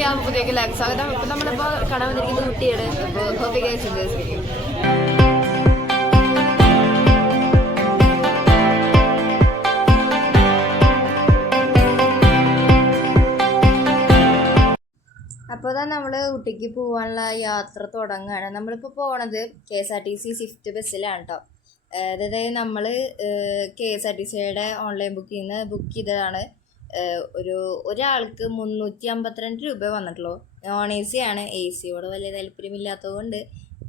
ഞാൻ പുതിയ സ്വാഗതം. ഇപ്പം നമ്മളിപ്പോൾ കാണാൻ വന്നിരിക്കുന്ന കുട്ടിയാണ്. അപ്പോൾ ഹോപ്പി ഗൈസ് എൻജോയ്. അപ്പോൾ തന്നെ നമ്മൾ ഊട്ടിക്ക് പോകാനുള്ള യാത്ര തുടങ്ങുകയാണ്. നമ്മളിപ്പോൾ പോണത് KSRTC സ്വിഫ്റ്റ് ബസ്സിലാണ് കേട്ടോ. അതായത് നമ്മൾ KSRTCയുടെ ഓൺലൈൻ ബുക്ക് ചെയ്തതാണ്. ഒരാൾക്ക് 352 രൂപ വന്നിട്ടുള്ളൂ. നോൺ AC ആണ്. AC-യോട് വലിയ താല്പര്യമില്ലാത്തത് കൊണ്ട്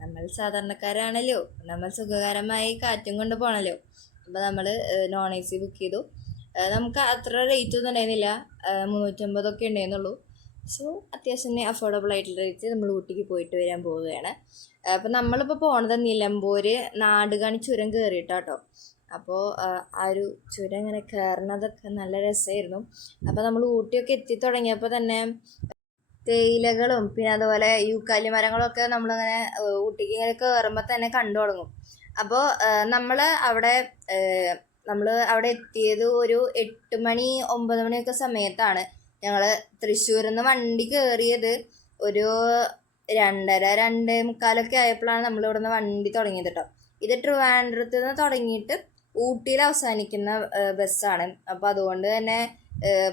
നമ്മൾ സാധാരണക്കാരാണല്ലോ, നമ്മൾ സുഖകരമായി കാറ്റും കൊണ്ട് പോകണമല്ലോ. അപ്പോൾ നമ്മൾ നോൺ AC ബുക്ക് ചെയ്തു. നമുക്ക് അത്ര റേറ്റ് ഒന്നും ഉണ്ടായിരുന്നില്ല, 350 ഉണ്ടായിരുന്നുള്ളൂ. സോ അത്യാവശ്യം അഫോർഡബിൾ ആയിട്ടുള്ള റേറ്റ് നമ്മൾ ഊട്ടിക്ക് പോയിട്ട് വരാൻ പോവുകയാണ്. അപ്പം നമ്മളിപ്പോൾ പോണത് നിലമ്പൂർ നാടുകാണി ചുരം കയറിയിട്ടാട്ടോ. അപ്പോൾ ആ ഒരു ചുരം ഇങ്ങനെ കയറുന്നതൊക്കെ നല്ല രസമായിരുന്നു. അപ്പോൾ നമ്മൾ ഊട്ടിയൊക്കെ എത്തി തുടങ്ങിയപ്പോൾ തന്നെ തേയിലകളും പിന്നെ അതുപോലെ യൂക്കാലി മരങ്ങളൊക്കെ നമ്മളിങ്ങനെ ഊട്ടിക്ക് ഇങ്ങനെ കയറുമ്പോൾ തന്നെ കണ്ടു തുടങ്ങും. അപ്പോൾ നമ്മൾ അവിടെ എത്തിയത് ഒരു 8 മണി 9 മണിയൊക്കെ സമയത്താണ്. ഞങ്ങൾ തൃശ്ശൂരിൽ നിന്ന് വണ്ടി കയറിയത് ഒരു 2:30-2:45 ആയപ്പോഴാണ് നമ്മളിവിടെ നിന്ന് വണ്ടി തുടങ്ങിയത് കേട്ടോ. ഇത് ട്രിവാൻഡ്രത്ത് നിന്ന് തുടങ്ങിയിട്ട് ഊട്ടിയിൽ അവസാനിക്കുന്ന ബസ്സാണ്. അപ്പോൾ അതുകൊണ്ട് തന്നെ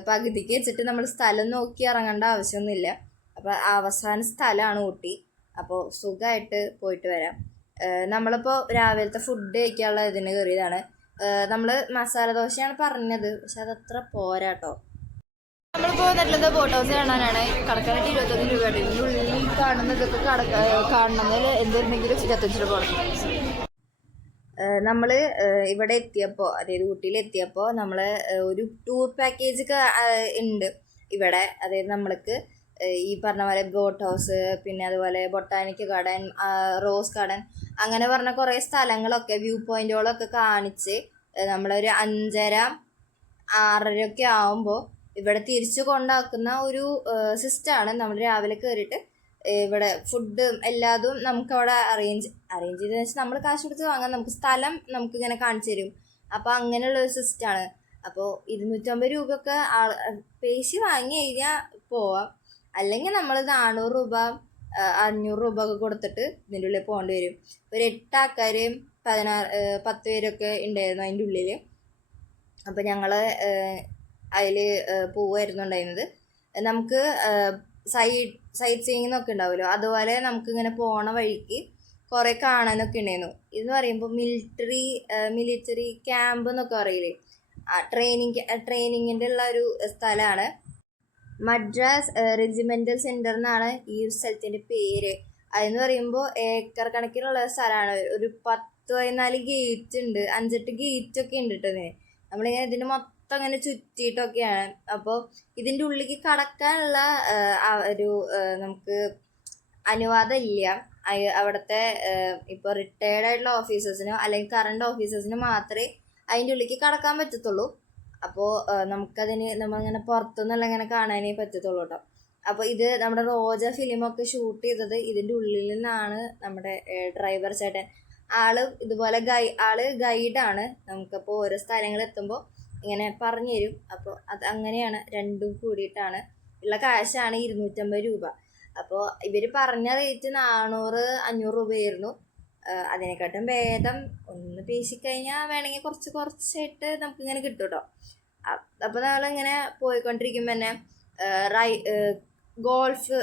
പകുതിക്ക് വെച്ചിട്ട് നമ്മൾ സ്ഥലം നോക്കി ഇറങ്ങേണ്ട ആവശ്യമൊന്നുമില്ല. അപ്പോൾ അവസാന സ്ഥലമാണ് ഊട്ടി. അപ്പോൾ സുഖമായിട്ട് പോയിട്ട് വരാം. നമ്മളിപ്പോൾ രാവിലത്തെ ഫുഡ് കഴിക്കാനുള്ള ഇതിന് കയറിയതാണ്. നമ്മൾ മസാല ദോശയാണ് പറഞ്ഞത്, പക്ഷെ അതത്ര പോരാ കേട്ടോ. നമ്മളിപ്പോൾ നല്ലത് ബോട്ട് ഹൗസ് കാണാനാണ്. കടക്കാനായിട്ട് 21 രൂപ. ഇതിൻ്റെ ഉള്ളിൽ കാണുന്നതൊക്കെ കാണുന്നതിൽ എന്തെങ്കിലും 25 രൂപ കൊടുക്കും. നമ്മൾ ഇവിടെ എത്തിയപ്പോൾ, അതായത് ഊട്ടിയിൽ എത്തിയപ്പോൾ നമ്മൾ ഒരു ടൂർ പാക്കേജ് ഉണ്ട് ഇവിടെ. അതായത് നമ്മൾക്ക് ഈ പറഞ്ഞ പോലെ ബോട്ട് ഹൗസ്, പിന്നെ അതുപോലെ ബൊട്ടാനിക് ഗാർഡൻ, റോസ് ഗാർഡൻ, അങ്ങനെ പറഞ്ഞ കുറേ സ്ഥലങ്ങളൊക്കെ വ്യൂ പോയിന്റുകളൊക്കെ കാണിച്ച് നമ്മളൊരു 5:30-6:30 ഒക്കെ ആകുമ്പോൾ ഇവിടെ തിരിച്ചു കൊണ്ടാക്കുന്ന ഒരു സിസ്റ്റമാണ്. നമ്മൾ രാവിലെ കയറിയിട്ട് ഇവിടെ ഫുഡ് എല്ലാതും നമുക്കവിടെ അറേഞ്ച് ചെയ്തതെന്ന് വെച്ചാൽ നമ്മൾ കാശ് കൊടുത്ത് വാങ്ങാൻ, നമുക്ക് സ്ഥലം നമുക്കിങ്ങനെ കാണിച്ചു തരും. അപ്പോൾ അങ്ങനെയുള്ളൊരു സിസ്റ്റമാണ്. അപ്പോൾ 250 രൂപയൊക്കെ പേശി വാങ്ങി കഴിഞ്ഞാൽ പോവാം. അല്ലെങ്കിൽ നമ്മൾ 400 രൂപ 500 രൂപ ഒക്കെ കൊടുത്തിട്ട് ഇതിൻ്റെ ഉള്ളിൽ പോകേണ്ടി വരും. ഒരു 8 ആൾക്കാർ 10 പേരൊക്കെ ഉണ്ടായിരുന്നു അതിൻ്റെ ഉള്ളിൽ. അപ്പോൾ ഞങ്ങൾ അതിൽ പോവായിരുന്നു ഉണ്ടായിരുന്നത്. നമുക്ക് സൈറ്റ് സീയിങ് എന്നൊക്കെ ഉണ്ടാവുമല്ലോ, അതുപോലെ നമുക്കിങ്ങനെ പോണ വഴിക്ക് കുറേ കാണാനൊക്കെ ഉണ്ടായിരുന്നു. ഇതെന്ന് പറയുമ്പോൾ മിലിറ്ററി ക്യാമ്പ് എന്നൊക്കെ പറയില്ലേ, ട്രെയിനിങ്ങിൻ്റെ ഉള്ള ഒരു സ്ഥലമാണ്. മദ്രാസ് റെജിമെൻ്റൽ സെൻറ്റർ എന്നാണ് ഈ സ്ഥലത്തിൻ്റെ പേര്. അതെന്ന് പറയുമ്പോൾ ഏക്കർ കണക്കിനുള്ള സ്ഥലമാണ്. ഒരു 10-14 ഗേറ്റ് ഉണ്ട്, 5-8 ഗേറ്റൊക്കെ ഉണ്ട് കേട്ടോ. നമ്മളിങ്ങനെ ഇതിന് മൊത്തം അങ്ങനെ ചുറ്റിയിട്ടൊക്കെയാണ്. അപ്പോൾ ഇതിൻ്റെ ഉള്ളിലേക്ക് കടക്കാനുള്ള ഒരു നമുക്ക് അനുവാദം ഇല്ല. അവിടുത്തെ ഇപ്പോൾ റിട്ടയർഡ് ആയിട്ടുള്ള ഓഫീസേഴ്സിനോ അല്ലെങ്കിൽ കറണ്ട് ഓഫീസേഴ്സിനോ മാത്രമേ അതിൻ്റെ ഉള്ളിലേക്ക് കടക്കാൻ പറ്റത്തുള്ളൂ. അപ്പോൾ നമ്മളിങ്ങനെ പുറത്തുനിന്നുള്ള ഇങ്ങനെ കാണാനേ പറ്റത്തുള്ളൂ കേട്ടോ. അപ്പോൾ ഇത് നമ്മുടെ റോജ ഫിലിമൊക്കെ ഷൂട്ട് ചെയ്തത് ഇതിൻ്റെ ഉള്ളിൽ നിന്നാണ്. നമ്മുടെ ഡ്രൈവർ ചേട്ടൻ ഇതുപോലെ ഗൈഡാണ്. നമുക്കപ്പോൾ ഓരോ സ്ഥലങ്ങളെത്തുമ്പോൾ ഇങ്ങനെ പറഞ്ഞു തരും. അപ്പോൾ അത് അങ്ങനെയാണ്, രണ്ടും കൂടിയിട്ടാണ് ഉള്ള കാശാണ് 250 രൂപ. അപ്പോൾ ഇവർ പറഞ്ഞ റേറ്റ് 400-500 രൂപയായിരുന്നു. അതിനെക്കാട്ടും ഭേദം ഒന്ന് പേശിക്കഴിഞ്ഞാൽ വേണമെങ്കിൽ കുറച്ചായിട്ട് നമുക്കിങ്ങനെ കിട്ടും കേട്ടോ. അപ്പോൾ നമ്മളിങ്ങനെ പോയിക്കൊണ്ടിരിക്കുമ്പോൾ തന്നെ ഗോൾഫ്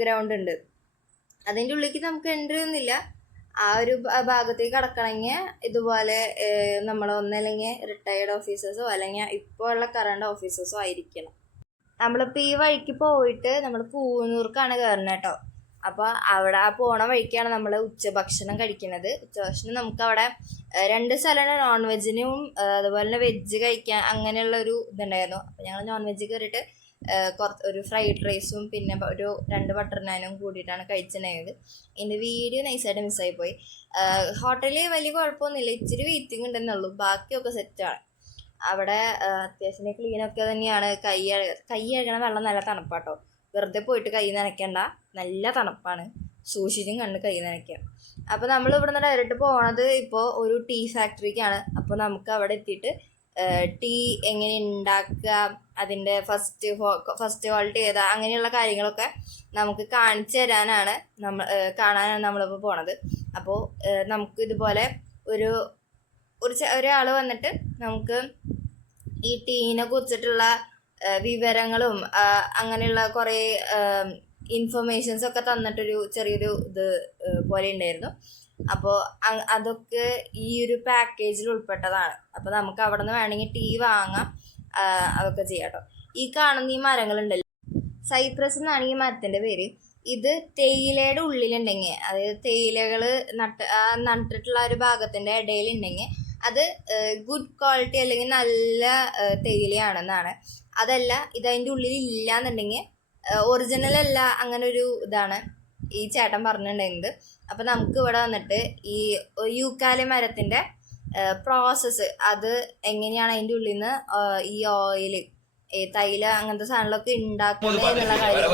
ഗ്രൗണ്ട് ഉണ്ട്. അതിൻ്റെ ഉള്ളിലേക്ക് നമുക്ക് എൻട്രി ഒന്നുമില്ല. ആ ഒരു ഭാഗത്തേക്ക് കടക്കണമെങ്കിൽ ഇതുപോലെ നമ്മൾ ഒന്നല്ലെങ്കിൽ റിട്ടയർഡ് ഓഫീസേഴ്സോ അല്ലെങ്കിൽ ഇപ്പോൾ ഉള്ള കറണ്ട് ഓഫീസേഴ്സോ ആയിരിക്കണം. നമ്മളിപ്പോൾ ഈ വഴിക്ക് പോയിട്ട് നമ്മൾ പൂനൂർക്കാണ് കയറുന്നത് കേട്ടോ. അപ്പോൾ അവിടെ ആ പോണ വഴിക്കാണ് നമ്മൾ ഉച്ചഭക്ഷണം കഴിക്കുന്നത്. ഉച്ചഭക്ഷണം നമുക്കവിടെ 2 സ്ഥലമാണ്, നോൺ വെജിനും അതുപോലെ തന്നെ വെജ് കഴിക്കാൻ അങ്ങനെയുള്ളൊരു ഇതുണ്ടായിരുന്നു. അപ്പോൾ ഞങ്ങൾ നോൺ വെജ് കയറിയിട്ട് ഒരു ഫ്രൈഡ് റൈസും പിന്നെ ഒരു 2 ബട്ടർ നാനും കൂടിയിട്ടാണ് കഴിച്ചിട്ടുണ്ടായത്. എൻ്റെ വീഡിയോ നൈസായിട്ട് മിസ്സായിപ്പോയി. ഹോട്ടലിൽ വലിയ കുഴപ്പമൊന്നുമില്ല, ഇച്ചിരി വെയിറ്റിംഗ് ഉണ്ടെന്നുള്ളൂ, ബാക്കിയൊക്കെ സെറ്റാണ്. അവിടെ അത്യാവശ്യം ക്ലീനൊക്കെ തന്നെയാണ്. കൈ കഴുകണ വെള്ളം നല്ല തണുപ്പാട്ടോ. വെറുതെ പോയിട്ട് കൈ നനയ്ക്കണ്ട, നല്ല തണുപ്പാണ്. സൂക്ഷിച്ചും കണ്ട് കൈ നനയ്ക്കുക. അപ്പോൾ നമ്മൾ ഇവിടെ നിന്ന് ഡയറക്റ്റ് പോകണത് ഇപ്പോൾ ഒരു ടീ ഫാക്ടറിക്കാണ്. അപ്പോൾ നമുക്ക് അവിടെ എത്തിയിട്ട് ടീ എങ്ങനെ ഉണ്ടാക്കുക, അതിൻ്റെ ഫസ്റ്റ് ക്വാളിറ്റി ഏതാ, അങ്ങനെയുള്ള കാര്യങ്ങളൊക്കെ നമുക്ക് കാണിച്ചു തരാനാണ് കാണാനാണ് നമ്മളിപ്പോൾ പോണത്. അപ്പോൾ നമുക്ക് ഇതുപോലെ ഒരാൾ വന്നിട്ട് നമുക്ക് ഈ ടീനെ കുറിച്ചിട്ടുള്ള വിവരങ്ങളും അങ്ങനെയുള്ള കുറേ ഇൻഫർമേഷൻസ് ഒക്കെ തന്നിട്ടൊരു ചെറിയൊരു ഇത് പോലെ ഉണ്ടായിരുന്നു. അപ്പോൾ അതൊക്കെ ഈ ഒരു പാക്കേജിൽ ഉൾപ്പെട്ടതാണ്. അപ്പോൾ നമുക്ക് അവിടെ നിന്ന് വേണമെങ്കിൽ ടീ വാങ്ങാം, അതൊക്കെ ചെയ്യാം കേട്ടോ. ഈ കാണുന്ന ഈ മരങ്ങളുണ്ടല്ലോ, സൈപ്രസ് എന്നാണ് ഈ മരത്തിൻ്റെ പേര്. ഇത് തേയിലയുടെ ഉള്ളിലുണ്ടെങ്കിൽ, അതായത് തേയിലകൾ നട്ടിട്ടുള്ള ഒരു ഭാഗത്തിൻ്റെ ഇടയിലുണ്ടെങ്കിൽ അത് ഗുഡ് ക്വാളിറ്റി അല്ലെങ്കിൽ നല്ല തേയിലയാണെന്നാണ്. അതല്ല ഇതതിൻ്റെ ഉള്ളിൽ ഇല്ല എന്നുണ്ടെങ്കിൽ ഒറിജിനൽ അല്ല, അങ്ങനെ ഒരു ഇതാണ് ഈ ചേട്ടൻ പറഞ്ഞിട്ടുണ്ടായിരുന്നത്. അപ്പം നമുക്ക് ഇവിടെ വന്നിട്ട് ഈ യൂക്കാലി മരത്തിൻ്റെ പ്രോസസ്സ്, അത് എങ്ങനെയാണ് അതിൻ്റെ ഉള്ളിൽ നിന്ന് ഈ ഓയിൽ, തൈല അങ്ങനത്തെ സാധനങ്ങളൊക്കെ ഉണ്ടാക്കുന്നത് എന്നുള്ള കാര്യം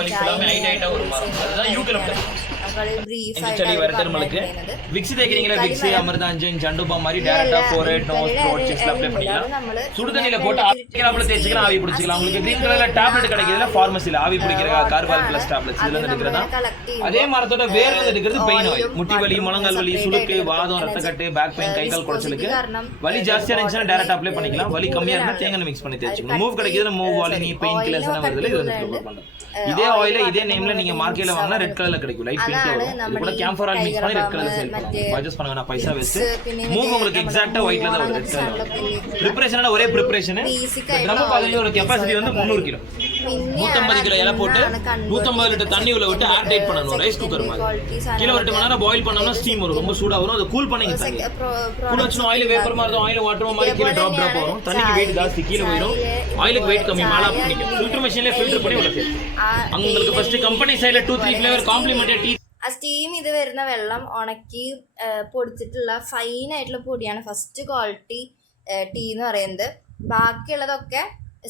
விக்ஸ் தேய்க்கிறீங்களா, விக்ஸ் அமிர்தாஞ்சன் ஜண்டுபா மாதிரி டைரக்டா ஃபோர்ஹெட் நோஸ் த்ரோட் செஸ்ட்ல அப்ளை பண்ணிக்கலாம். சுடு தண்ணில போட்டு ஆவில தேய்ச்சிக்கலாம், ஆவி பிடிச்சிக்கலாம். உங்களுக்கு கிரீன் கலர்ல டேப்லெட் கிடைக்குதுல ஃபார்மசில ஆவி பிடிக்கிற கார்பால் பிளஸ் டேப்லெட்ஸ் இதுல இருந்து எடுக்கிறதா. அதே மரத்தோட வேர்ல இருந்து எடுக்கிறது பெயின் ஆயில், முட்டி வலி, முழங்கால் வலி, சுளுக்கு, வாதம், ரத்தக்கட்டு, பேக் பெயின், கை கால் குடைச்சலுக்கு. வலி ஜாஸ்தியா இருந்துச்சுனா டைரக்டா அப்ளை பண்ணிக்கலாம். வலி கம்மியா இருந்தா தேங்காய் மிக்ஸ் பண்ணி தேய்ச்சிக்கலாம். மூவ் கிடைக்குதுல, மூவ் வாலினி, பெயின் கில்லர்ஸ் எல்லாம் வருதுல, இது வந்து ப்ரிப்பேர் பண்றோம். இதே ஆயில இதே நேம்ல நீங்க மார்க்கெட்ல வாங்குனா ரெட் கலர்ல கிடைக்கும், லைட் பிங்க்ல வரும். இது கூட கேம்ஃபர் ஆயில் மிக்ஸ் பண்ணி ரெட் கலர்ல சேல் பண்ணுவாங்க. பர்ச்சேஸ் பண்ணுங்க, நான் பைசா வெச்சு மூவ் உங்களுக்கு எக்ஸாக்ட்டா ஒயிட்ல தான் வரும், ரெட் கலர்ல. பிரிபரேஷனால ஒரே பிரிபரேஷன். ட்ரம் பாத்தீங்கன்னா கெபாசிட்டி வந்து 300 கிலோ. 150 கிலோ இலை போட்டு 150 லிட்டர் தண்ணி உள்ள விட்டு ஏர் டைட் பண்ணனும், ரைஸ் குக்கர் மாதிரி. கீழ ஒரு 2 மணி நேரம் பாயில் பண்ணோம்னா ஸ்டீம் வரும், ரொம்ப சூடா வரும். அதை கூல் பண்ணி தண்ணி கூட வச்சு ஆயில் வேப்பர் மாதிரி இருக்கும், ஆயில் வாட்டர் மாதிரி கீழ டிராப் வரும். தண்ணிக்கு வெயிட் ஜாஸ்தி, கீழ போயிடும். ஆயிலுக்கு வெயிட் கம்மி, மேல அப் பண்ணிக்கும். ஃபில்டர் மெஷின்ல ஃபில்டர் பண்ணி உள்ள சேரும். உங்களுக்கு ஃபர்ஸ்ட் கம்பெனி சைடுல 2-3 ஃப்ளேவர் காம்ப்ளிமெண்டரி டீ. ആ സ്റ്റീം ഇത് വരുന്ന വെള്ളം ഉണക്കി പൊടിച്ചിട്ടുള്ള ഫൈനായിട്ടുള്ള പൊടിയാണ് ഫസ്റ്റ് ക്വാളിറ്റി ടീ എന്ന് പറയുന്നത്. ബാക്കിയുള്ളതൊക്കെ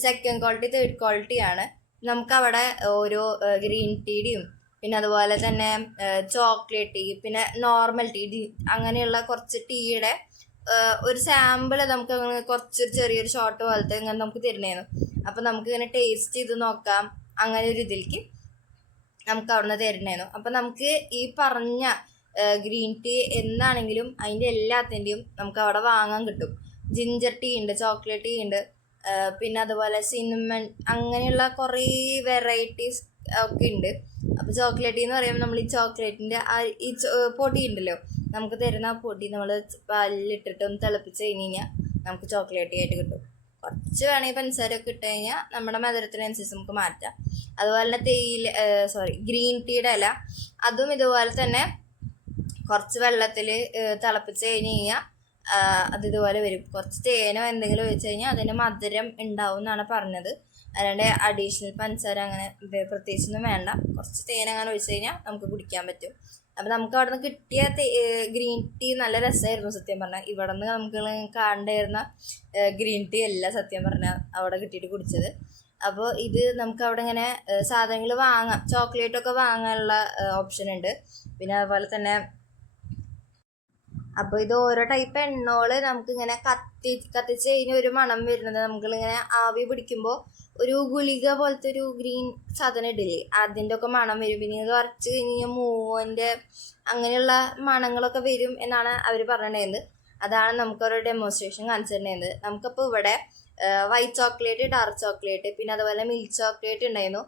സെക്കൻഡ് ക്വാളിറ്റി, തേർഡ് ക്വാളിറ്റിയാണ്. നമുക്കവിടെ ഓരോ ഗ്രീൻ ടീയുടെയും പിന്നെ അതുപോലെ തന്നെ ചോക്ലേറ്റ് ടീ, പിന്നെ നോർമൽ ടീ, അങ്ങനെയുള്ള കുറച്ച് ടീയുടെ ഒരു സാമ്പിൾ നമുക്ക് കുറച്ച് ചെറിയൊരു ഷോർട്ട് പോലത്തെ ഇങ്ങനെ നമുക്ക് തരുന്നതായിരുന്നു. അപ്പം നമുക്കിങ്ങനെ ടേസ്റ്റ് ചെയ്ത് നോക്കാം, അങ്ങനെ ഒരു ഇതിലേക്ക് നമുക്ക് അവിടെ നിന്ന് തരുന്നതായിരുന്നു. അപ്പം നമുക്ക് ഈ പറഞ്ഞ ഗ്രീൻ ടീ എന്താണെങ്കിലും അതിൻ്റെ എല്ലാത്തിൻ്റെയും നമുക്ക് അവിടെ വാങ്ങാൻ കിട്ടും. ജിഞ്ചർ ടീ ഉണ്ട്, ചോക്ലേറ്റ് ടീ ഉണ്ട്, പിന്നെ അതുപോലെ സിനമൺ, അങ്ങനെയുള്ള കുറേ വെറൈറ്റീസ് ഒക്കെ ഉണ്ട്. അപ്പോൾ ചോക്ലേറ്റ് ടീ എന്ന് പറയുമ്പോൾ നമ്മൾ ഈ ചോക്ലേറ്റിൻ്റെ ഈ പൊടി ഉണ്ടല്ലോ, നമുക്ക് തരുന്ന ആ പൊടി നമ്മൾ പാലിലിട്ടിട്ട് ഒന്ന് തിളപ്പിച്ച് കഴിഞ്ഞ് കഴിഞ്ഞാൽ നമുക്ക് ചോക്ലേറ്റ് ടീ ആയിട്ട് കിട്ടും. കുറച്ച് വേണമെങ്കിൽ പഞ്ചസാരയൊക്കെ ഇട്ട് കഴിഞ്ഞാൽ നമ്മുടെ മധുരത്തിനനുസരിച്ച് നമുക്ക് മാറ്റാം. അതുപോലെ തന്നെ ഗ്രീൻ ടീയുടെ ഇല, അതും ഇതുപോലെ തന്നെ കുറച്ച് വെള്ളത്തിൽ തിളപ്പിച്ച് കഴിഞ്ഞ് കഴിഞ്ഞാൽ അത് ഇതുപോലെ വരും. കുറച്ച് തേനോ എന്തെങ്കിലും ഒഴിച്ച് കഴിഞ്ഞാൽ അതിന് മധുരം ഉണ്ടാവും എന്നാണ് പറഞ്ഞത്. അല്ലാണ്ട് അഡീഷണൽ പഞ്ചസാര അങ്ങനെ പ്രത്യേകിച്ചൊന്നും വേണ്ട. കുറച്ച് തേൻ അങ്ങനെ ഒഴിച്ച് കഴിഞ്ഞാൽ നമുക്ക് കുടിക്കാൻ പറ്റും. അപ്പം നമുക്ക് അവിടെ നിന്ന് കിട്ടിയ ഗ്രീൻ ടീ നല്ല രസമായിരുന്നു സത്യം പറഞ്ഞാൽ. ഇവിടെ നിന്ന് നമുക്ക് കാണേണ്ടിയിരുന്ന ഗ്രീൻ ടീ അല്ല സത്യം പറഞ്ഞാൽ അവിടെ കിട്ടിയിട്ട് കുടിച്ചത്. അപ്പോൾ ഇത് നമുക്ക് അവിടെ ഇങ്ങനെ സാധനങ്ങൾ വാങ്ങാം, ചോക്ലേറ്റൊക്കെ വാങ്ങാനുള്ള ഓപ്ഷൻ ഉണ്ട്. പിന്നെ അതുപോലെ തന്നെ അപ്പോൾ ഇത് ഓരോ ടൈപ്പ് എണ്ണകൾ നമുക്കിങ്ങനെ കത്തിച്ച് കഴിഞ്ഞ് ഒരു മണം വരുന്നത് നമുക്കിങ്ങനെ ആവി പിടിക്കുമ്പോൾ ഒരു ഗുളിക പോലത്തെ ഒരു ഗ്രീൻ സാധനം ഇടില്ലേ, അതിൻ്റെ ഒക്കെ മണം വരും. പിന്നെ ഇത് കുറച്ച് കഴിഞ്ഞ് മൂവൻ്റെ അങ്ങനെയുള്ള മണങ്ങളൊക്കെ വരും എന്നാണ് അവർ പറഞ്ഞിട്ടുണ്ടായിരുന്നത്. അതാണ് നമുക്കൊരു ഡെമോൺസ്ട്രേഷൻ കാണിച്ചിട്ടുണ്ടായിരുന്നത്. നമുക്കപ്പോൾ ഇവിടെ വൈറ്റ് ചോക്ലേറ്റ്, ഡാർക്ക് ചോക്ലേറ്റ്, പിന്നെ അതുപോലെ മിൽക്ക് ചോക്ലേറ്റ് ഉണ്ടായിരുന്നു,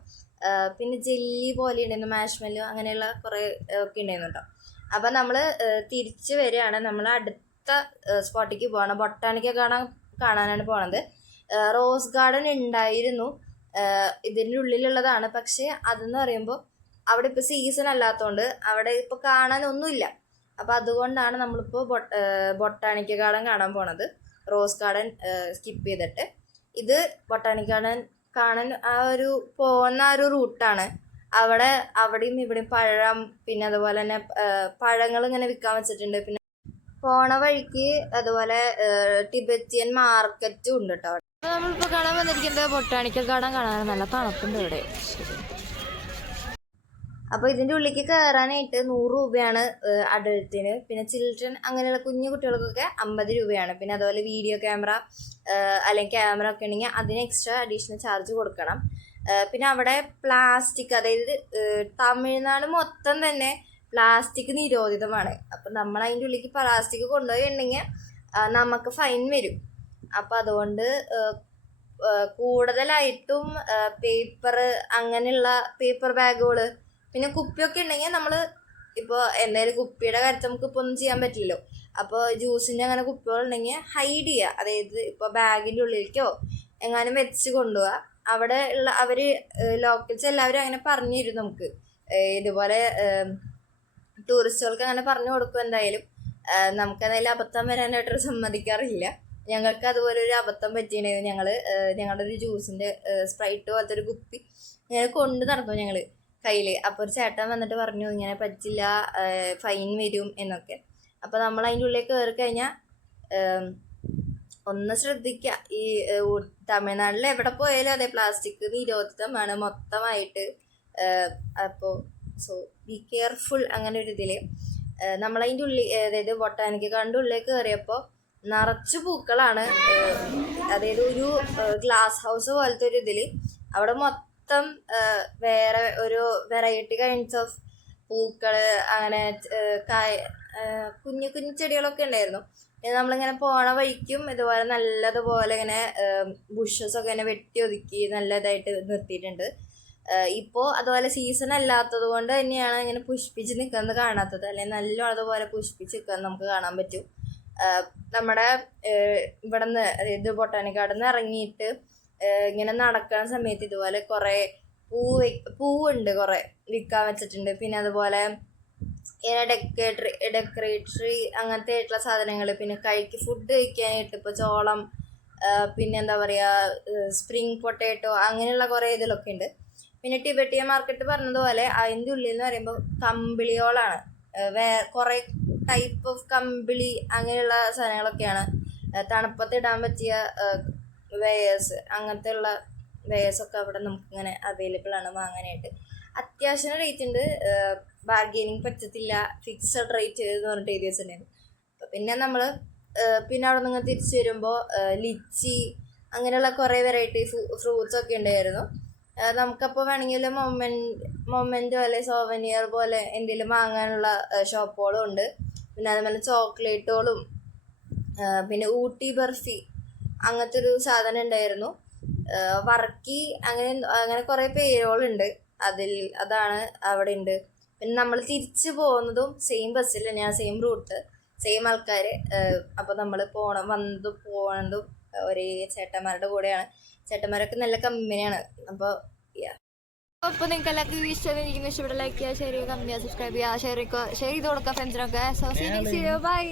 പിന്നെ ജെല്ലി പോലെ ഉണ്ടായിരുന്നു, മാഷ്മെല്ലോ, അങ്ങനെയുള്ള കുറേ ഒക്കെ ഉണ്ടായിരുന്നു കേട്ടോ. അപ്പം നമ്മൾ തിരിച്ച് വരികയാണ്, നമ്മൾ അടുത്ത സ്പോട്ടിലേക്ക് പോകണം. ബൊട്ടാണിക്ക കാണാനാണ് പോണത്. റോസ് ഗാർഡൻ ഉണ്ടായിരുന്നു, ഇതിൻ്റെ ഉള്ളിലുള്ളതാണ്. പക്ഷേ അതെന്ന് പറയുമ്പോൾ അവിടെ ഇപ്പോൾ സീസൺ അല്ലാത്തതുകൊണ്ട് അവിടെ ഇപ്പോൾ കാണാനൊന്നുമില്ല. അപ്പോൾ അതുകൊണ്ടാണ് നമ്മളിപ്പോൾ ബൊട്ടാണിക്ക ഗാർഡൻ കാണാൻ പോണത്. റോസ് ഗാർഡൻ സ്കിപ്പ് ചെയ്തിട്ട് ഇത് ബൊട്ടാണിക് ഗാർഡൻ കാണാൻ ആ ഒരു പോകുന്ന ആ ഒരു റൂട്ടാണ്. അവിടെയും ഇവിടെയും പഴം, പിന്നെ അതുപോലെ തന്നെ പഴങ്ങൾ ഇങ്ങനെ വിൽക്കാൻ വെച്ചിട്ടുണ്ട്. പിന്നെ പോണ വഴിക്ക് അതുപോലെ ടിബറ്റിയൻ മാർക്കറ്റും ഉണ്ട് കേട്ടോ. അപ്പോൾ നമ്മളിപ്പോൾ കാണാൻ വന്നിരിക്കുന്നത് ബൊട്ടാണിക്കൽ ഗാർഡൻ കാണാൻ. നല്ല തണുപ്പുണ്ട് ഇവിടെ. അപ്പോൾ ഇതിൻ്റെ ഉള്ളിലേക്ക് കയറാനായിട്ട് 100 രൂപയാണ് അഡൾട്ടിന്. പിന്നെ ചിൽഡ്രൻ അങ്ങനെയുള്ള കുഞ്ഞു കുട്ടികൾക്കൊക്കെ 50 രൂപയാണ്. പിന്നെ അതുപോലെ വീഡിയോ ക്യാമറ അല്ലെങ്കിൽ ക്യാമറ ഒക്കെ ഉണ്ടെങ്കിൽ അതിന് എക്സ്ട്രാ അഡീഷണൽ ചാർജ് കൊടുക്കണം. പിന്നെ അവിടെ പ്ലാസ്റ്റിക്, അതായത് തമിഴ്നാട് മൊത്തം തന്നെ പ്ലാസ്റ്റിക് നിരോധിതമാണ്. അപ്പം നമ്മൾ അതിൻ്റെ ഉള്ളിലേക്ക് പ്ലാസ്റ്റിക് കൊണ്ടുപോയിട്ടുണ്ടെങ്കിൽ നമുക്ക് ഫൈൻ വരും. അപ്പം അതുകൊണ്ട് കൂടുതലായിട്ടും പേപ്പർ, അങ്ങനെയുള്ള പേപ്പർ ബാഗുകൾ, പിന്നെ കുപ്പിയൊക്കെ ഉണ്ടെങ്കിൽ നമ്മൾ ഇപ്പോൾ എന്തായാലും കുപ്പിയുടെ കാര്യത്തിൽ നമുക്ക് ഇപ്പോൾ ഒന്നും ചെയ്യാൻ പറ്റില്ലല്ലോ. അപ്പോൾ ജ്യൂസിൻ്റെ അങ്ങനെ കുപ്പികളുണ്ടെങ്കിൽ ഹൈഡ് ചെയ്യുക, അതായത് ഇപ്പോൾ ബാഗിൻ്റെ ഉള്ളിലേക്കോ എങ്ങാനും വെച്ച് കൊണ്ടുപോവുക. അവിടെ ഉള്ള അവർ ലോക്കൽസ് എല്ലാവരും അങ്ങനെ പറഞ്ഞു തരും നമുക്ക്. ഇതുപോലെ ടൂറിസ്റ്റുകൾക്ക് അങ്ങനെ പറഞ്ഞു കൊടുക്കും. എന്തായാലും നമുക്കതിൽ അബദ്ധം വരാനായിട്ടൊരു സമ്മതിക്കാറില്ല. ഞങ്ങൾക്ക് അതുപോലെ ഒരു അബദ്ധം പറ്റിയിട്ടുണ്ടായിരുന്നു. ഞങ്ങളുടെ ഒരു ജ്യൂസിൻ്റെ സ്പ്രൈറ്റ് പോലത്തെ ഒരു കുപ്പി ഇങ്ങനെ കൊണ്ട് നടന്നു ഞങ്ങൾ കയ്യിൽ. അപ്പോൾ ഒരു ചേട്ടൻ വന്നിട്ട് പറഞ്ഞു ഇങ്ങനെ പറ്റില്ല, ഫൈൻ വരും എന്നൊക്കെ. അപ്പോൾ നമ്മൾ അതിൻ്റെ ഉള്ളിൽ കയറി കഴിഞ്ഞാൽ ഒന്ന് ശ്രദ്ധിക്കുക. ഈ തമിഴ്നാട്ടിൽ എവിടെ പോയാലും അതെ, പ്ലാസ്റ്റിക് നിരോധിതമാണ് മൊത്തമായിട്ട്. അപ്പോൾ ബി കെയർഫുൾ. അങ്ങനെ ഒരു ഇതിൽ നമ്മളതിൻ്റെ ഉള്ളിൽ, അതായത് ബൊട്ടാനിക്കൽ ഗാർഡൻ്റെ ഉള്ളിൽ കയറിയപ്പോൾ നിറച്ച് പൂക്കളാണ്. അതായത് ഒരു ഗ്ലാസ് ഹൗസ് പോലത്തെ ഒരു ഇതിൽ അവിടെ മൊത്തം വേറെ ഒരു വെറൈറ്റി കൈൻഡ്സ് ഓഫ് പൂക്കൾ, അങ്ങനെ കുഞ്ഞു കുഞ്ഞു ചെടികളൊക്കെ ഉണ്ടായിരുന്നു. നമ്മളിങ്ങനെ പോണ വഴിക്കും ഇതുപോലെ നല്ലതുപോലെ ഇങ്ങനെ ബുഷസൊക്കെ ഇങ്ങനെ വെട്ടി ഒതുക്കി നല്ലതായിട്ട് നിർത്തിയിട്ടുണ്ട്. ഇപ്പോൾ അതുപോലെ സീസൺ അല്ലാത്തത് കൊണ്ട് തന്നെയാണ് ഇങ്ങനെ പുഷ്പിച്ച് നിൽക്കുന്നത് കാണാത്തത്. അല്ലെങ്കിൽ നല്ലോണം അതുപോലെ പുഷ്പിച്ച് നിൽക്കുന്നത് നമുക്ക് കാണാൻ പറ്റും. നമ്മുടെ ഇവിടെ നിന്ന്, അതായത് ബൊട്ടാനിക് ഗാർഡനിൽ ഇറങ്ങിയിട്ട് ഇങ്ങനെ നടക്കുന്ന സമയത്ത് ഇതുപോലെ കുറേ പൂവുണ്ട്, കുറേ വിൽക്കാൻ വെച്ചിട്ടുണ്ട്. പിന്നെ അതുപോലെ ഇങ്ങനെ ഡെക്കറേറ്ററി അങ്ങനത്തെ ആയിട്ടുള്ള സാധനങ്ങൾ, പിന്നെ ഫുഡ് കഴിക്കാനായിട്ട് ഇപ്പോൾ ചോളം, പിന്നെ എന്താ പറയുക സ്പ്രിങ് പൊട്ടാറ്റോ, അങ്ങനെയുള്ള കുറേ ഇതിലൊക്കെ ഉണ്ട്. പിന്നെ ടിബറ്റിയൻ മാർക്കറ്റ് പറഞ്ഞതുപോലെ അതിൻ്റെ ഉള്ളിൽ എന്ന് പറയുമ്പോൾ കമ്പിളിയോളാണ്, കുറേ ടൈപ്പ് ഓഫ് കമ്പിളി അങ്ങനെയുള്ള സാധനങ്ങളൊക്കെയാണ്. തണുപ്പത്ത് ഇടാൻ പറ്റിയ വെയേഴ്സ്, അങ്ങനത്തെ ഉള്ള വെയേഴ്സൊക്കെ അവിടെ നമുക്കിങ്ങനെ അവൈലബിൾ ആണ് വാങ്ങാനായിട്ട്. അത്യാവശ്യം റേറ്റ് ഉണ്ട്, ബാർഗെയിനിങ് പറ്റത്തില്ല, ഫിക്സഡ് റേറ്റ് എന്ന് പറഞ്ഞിട്ട് എഴുതി വെച്ചിട്ടുണ്ടായിരുന്നു. പിന്നെ നമ്മൾ പിന്നെ അവിടെ നിന്ന് തിരിച്ചു വരുമ്പോൾ ലിച്ചി അങ്ങനെയുള്ള കുറേ വെറൈറ്റി ഫ്രൂട്ട്സ് ഒക്കെ ഉണ്ടായിരുന്നു. നമുക്കപ്പോൾ വേണമെങ്കിൽ മൊമെൻറ്റോ അല്ലെങ്കിൽ സോവനിയർ പോലെ എന്തെങ്കിലും വാങ്ങാനുള്ള ഷോപ്പുകളും ഉണ്ട്. പിന്നെ അതുപോലെ ചോക്ലേറ്റുകളും, പിന്നെ ഊട്ടി ബർഫി അങ്ങനത്തെ ഒരു സാധനം ഉണ്ടായിരുന്നു. വർക്കി അങ്ങനെ കുറേ പേരുകളുണ്ട് അതാണ് അവിടെ ഉണ്ട്. പിന്നെ നമ്മൾ തിരിച്ചു പോകുന്നതും സെയിം ബസ്സിൽ തന്നെയാണ്, സെയിം റൂട്ട്, സെയിം ആൾക്കാർ. അപ്പോൾ നമ്മൾ പോകണതും ഒരേ ചേട്ടന്മാരുടെ കൂടെയാണ്. ചേട്ടന്മാരൊക്കെ നല്ല കമ്പനിയാണ്. അപ്പോൾ നിങ്ങൾക്ക് എല്ലാവർക്കും ഇഷ്ടപ്പെട്ടിരിക്കുന്നു. ഇഷ്ടപ്പെട്ട ലൈക്ക് ചെയ്യുക, ഷെയർ ചെയ്യുക, കമന്റ് ചെയ്യുക, സബ്സ്ക്രൈബ് ചെയ്യുക, ഷെയർ ചെയ്ത് കൊടുക്കുക ഫ്രണ്ട്സിനൊക്കെ. So see next video. By.